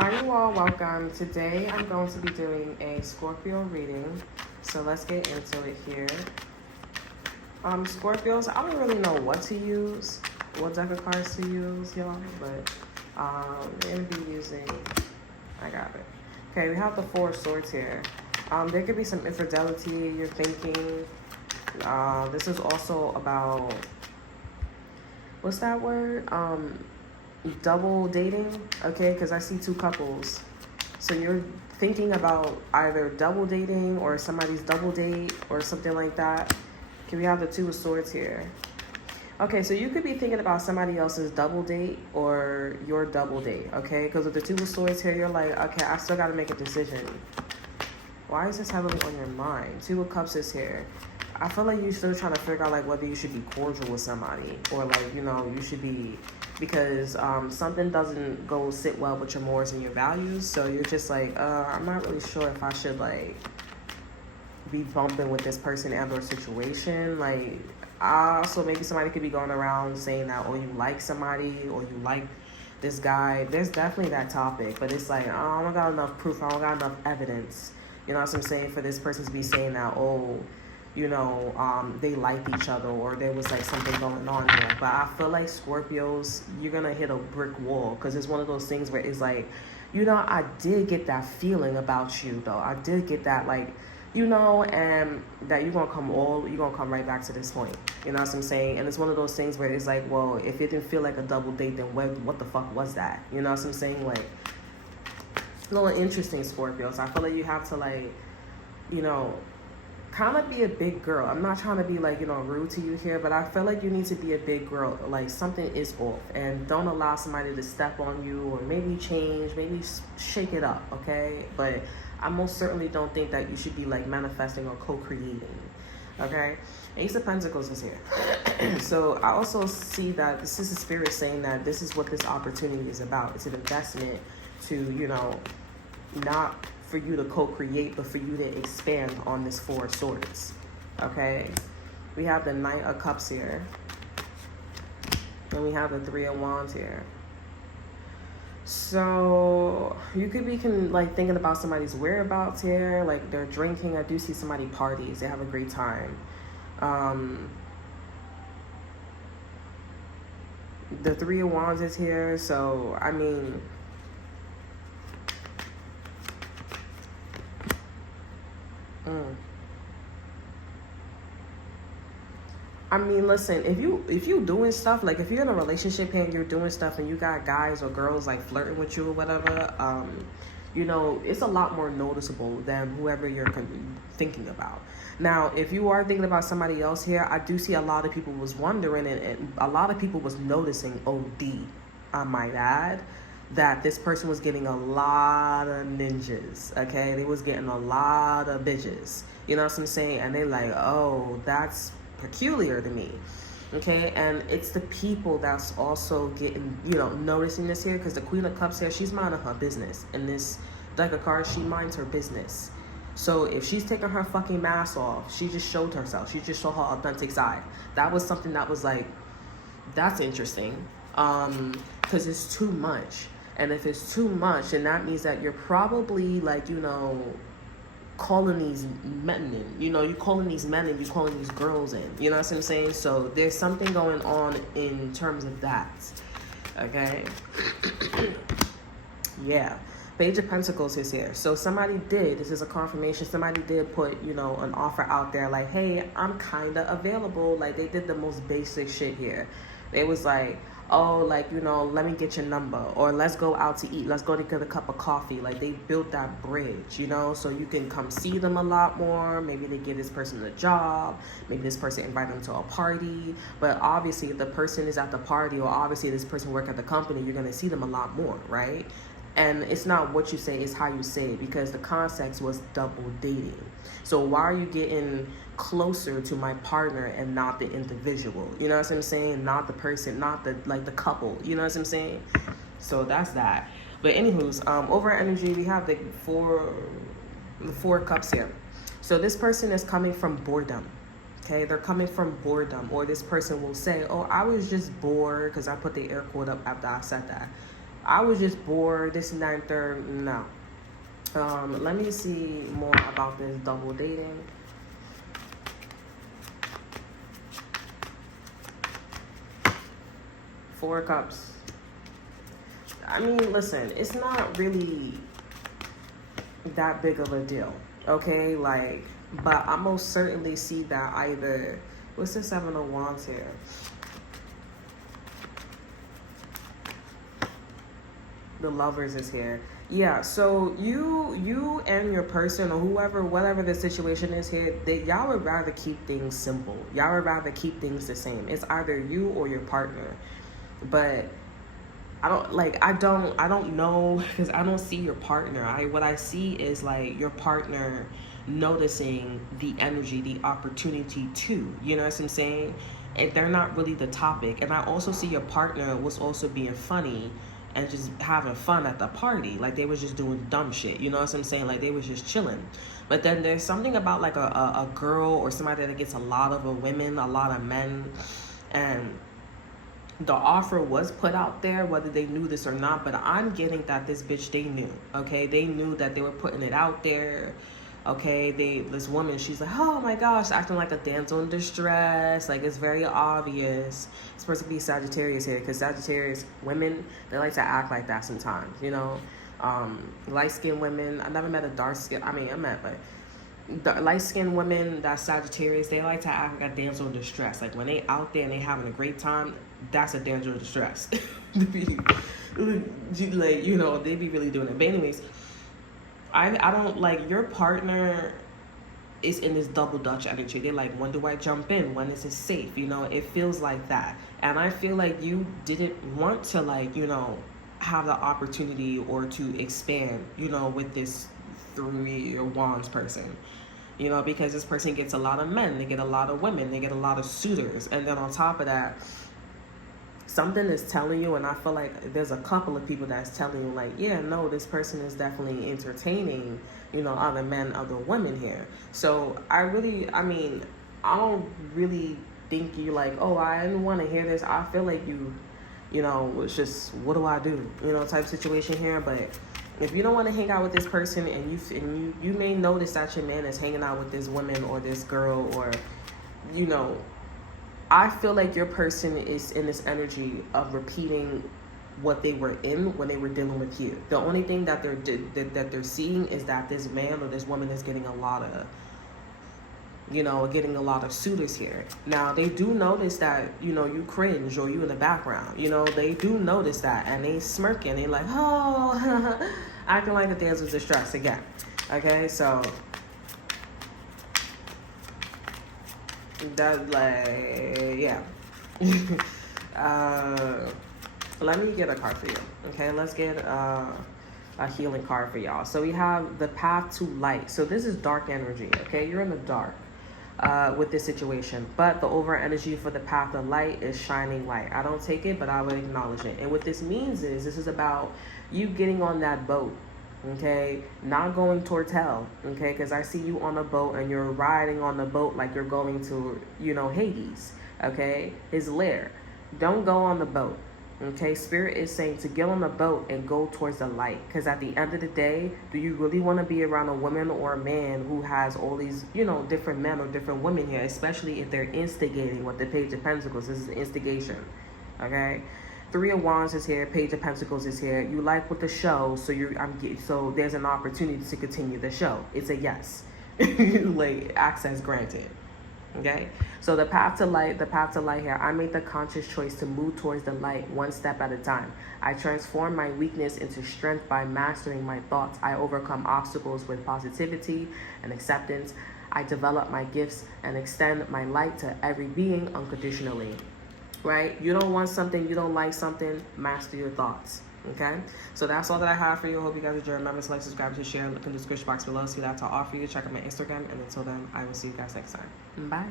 Hi, you all. Welcome. Today I'm going to be doing a Scorpio reading. So let's get into it here. Scorpios, I don't really know what to use, what deck of cards to use, y'all, but I'm going to be using, I got it. Okay, we have the Four of Swords here. There could be some infidelity you're thinking. This is also about, what's that word? Double dating, okay, because I see two couples. So you're thinking about either double dating or somebody's double date or something like that. Okay, we have the Two of Swords here. Okay, so you could be thinking about somebody else's double date or your double date, okay? Because with the Two of Swords here, you're like, okay, I still got to make a decision. Why is this heavily on your mind? Two of Cups is here. I feel like you're still trying to figure out like whether you should be cordial with somebody or like, you know, you should be, because something doesn't go sit well with your morals and your values. So you're just like, I'm not really sure if I should like be bumping with this person and or situation. Like, also maybe somebody could be going around saying that, oh, you like somebody or you like this guy. There's definitely that topic, but it's like, oh, I don't got enough proof. I don't got enough evidence. You know what I'm saying? For this person to be saying that, oh, you know, they like each other or there was like something going on here. But I feel like Scorpios, you're going to hit a brick wall because it's one of those things where it's like, you know, I did get that feeling about you though. I did get that like, you know, and that you're going to come right back to this point. You know what I'm saying? And it's one of those things where it's like, well, if it didn't feel like a double date, then what the fuck was that? You know what I'm saying? Like, a little interesting, Scorpios. I feel like you have to like, you know, kind of be a big girl. I'm not trying to be like, you know, rude to you here, but I feel like you need to be a big girl. Like something is off and don't allow somebody to step on you or maybe change, maybe shake it up, okay? But I most certainly don't think that you should be like manifesting or co-creating, okay? Ace of Pentacles is here. So I also see that this is the spirit saying that this is what this opportunity is about. It's an investment to, you know, not for you to co-create, but for you to expand on this Four of Swords, okay? We have the Knight of Cups here. And we have the Three of Wands here. So you could be like thinking about somebody's whereabouts here, like they're drinking. I do see somebody parties. They have a great time. The Three of Wands is here. So, I mean, listen, if you doing stuff, like if you're in a relationship and you're doing stuff and you got guys or girls like flirting with you or whatever, you know, it's a lot more noticeable than whoever you're thinking about. Now, if you are thinking about somebody else here, I do see a lot of people was wondering and a lot of people was noticing OD, I might add, that this person was getting a lot of ninjas, okay? They was getting a lot of bitches, you know what I'm saying? And they like, oh, that's peculiar to me, okay? And it's the people that's also getting, you know, noticing this here, because the Queen of Cups here, she's minding her business. In this deck of cards, she minds her business. So if she's taking her fucking mask off, she just showed herself. She just showed her authentic side. That was something that was like, that's interesting, because it's too much. And if it's too much, then that means that you're probably like, you know, calling these men in, you know, you're calling these men and you're calling these girls in, you know what I'm saying? So there's something going on in terms of that, okay? Yeah, Page of Pentacles is here. So somebody did, this is a confirmation, somebody did put, you know, an offer out there like, hey, I'm kind of available. Like they did the most basic shit here. They was like, oh, like, you know, let me get your number, or let's go out to eat, let's go to get a cup of coffee. Like they built that bridge, you know, so you can come see them a lot more. Maybe they give this person a job, maybe this person invite them to a party. But obviously if the person is at the party, or obviously this person work at the company, you're going to see them a lot more, right? And it's not what you say, it's how you say it, because the context was double dating. So why are you getting closer to my partner and not the individual? You know what I'm saying? Not the person, not the like the couple. You know what I'm saying? So that's that. But anywho's, over energy, we have the four cups here. So this person is coming from boredom. Okay, they're coming from boredom, or this person will say, oh, I was just bored, because I put the air quote up after I said that. I was just bored, this and that and third. No. Let me see more about this double dating. Four of Cups. I mean, listen, it's not really that big of a deal, okay? Like, but I most certainly see that either, what's the Seven of Wands here? The Lovers is here. Yeah, so you and your person or whoever, whatever the situation is here, y'all would rather keep things simple. Y'all would rather keep things the same. It's either you or your partner. But I don't know, because I don't see your partner. What I see is like your partner noticing the energy, the opportunity too. You know what I'm saying? And they're not really the topic. And I also see your partner was also being funny and just having fun at the party. Like they was just doing dumb shit. You know what I'm saying? Like they was just chilling. But then there's something about like a girl or somebody that gets a lot of women, a lot of men, and the offer was put out there, whether they knew this or not. But I'm getting that this bitch, they knew, okay? They knew that they were putting it out there, okay? This woman, she's like, oh my gosh, acting like a damsel in distress. Like, it's very obvious. It's supposed to be Sagittarius here, because Sagittarius women, they like to act like that sometimes, you know? Light-skinned women, I never met a dark-skinned, but the light-skinned women that's Sagittarius, they like to act like a damsel in distress. Like when they out there and they having a great time, that's a damsel in distress. Like, you know, they be really doing it. But anyways, I don't like, your partner is in this double Dutch energy. They're like, when do I jump in? When is it safe? You know, it feels like that. And I feel like you didn't want to, like, you know, have the opportunity or to expand, you know, with this Three of Wands person, you know, because this person gets a lot of men, they get a lot of women, they get a lot of suitors. And then on top of that, something is telling you, and I feel like there's a couple of people that's telling you, like, yeah, no, this person is definitely entertaining, you know, other men, other women here. So I don't really think you like, oh, I didn't want to hear this. I feel like you know, it's just, what do I do, you know, type situation here. But if you don't want to hang out with this person, and you may notice that your man is hanging out with this woman or this girl, or, you know, I feel like your person is in this energy of repeating what they were in when they were dealing with you. The only thing that they're seeing is that this man or this woman is getting a lot of, you know, getting a lot of suitors here. Now, they do notice that, you know, you cringe or you in the background. You know, they do notice that, and they smirking. They like, oh, acting like a damsel in distress again. Okay, so that, like, yeah. Let me get a card for you. Okay, let's get a healing card for y'all. So we have the Path to Light. So this is dark energy. Okay, you're in the dark with this situation, but the over energy for the Path of Light is shining light. I don't take it, but I would acknowledge it. And what this means is, this is about you getting on that boat. Okay, not going towards hell. Okay, because I see you on a boat and you're riding on the boat like you're going to, you know, Hades. Okay, his lair. Don't go on the boat. Okay, Spirit is saying to get on the boat and go towards the light. Because at the end of the day, do you really want to be around a woman or a man who has all these, you know, different men or different women here, especially if they're instigating with the Page of Pentacles? This is instigation. Okay, Three of Wands is here, Page of Pentacles is here. You like with the show, so so there's an opportunity to continue the show. It's a yes. Like, access granted. Okay, so the path to light here. I made the conscious choice to move towards the light one step at a time. I transform my weakness into strength by mastering my thoughts. I overcome obstacles with positivity and acceptance. I develop my gifts and extend my light to every being unconditionally. Right? You don't want something, you don't like something, master your thoughts. Okay, so that's all that I have for you. I hope you guys enjoy. Remember to like, subscribe, to share, look in the description box below, see what I have to offer you. Check out my Instagram, and until then, I will see you guys next time. Bye.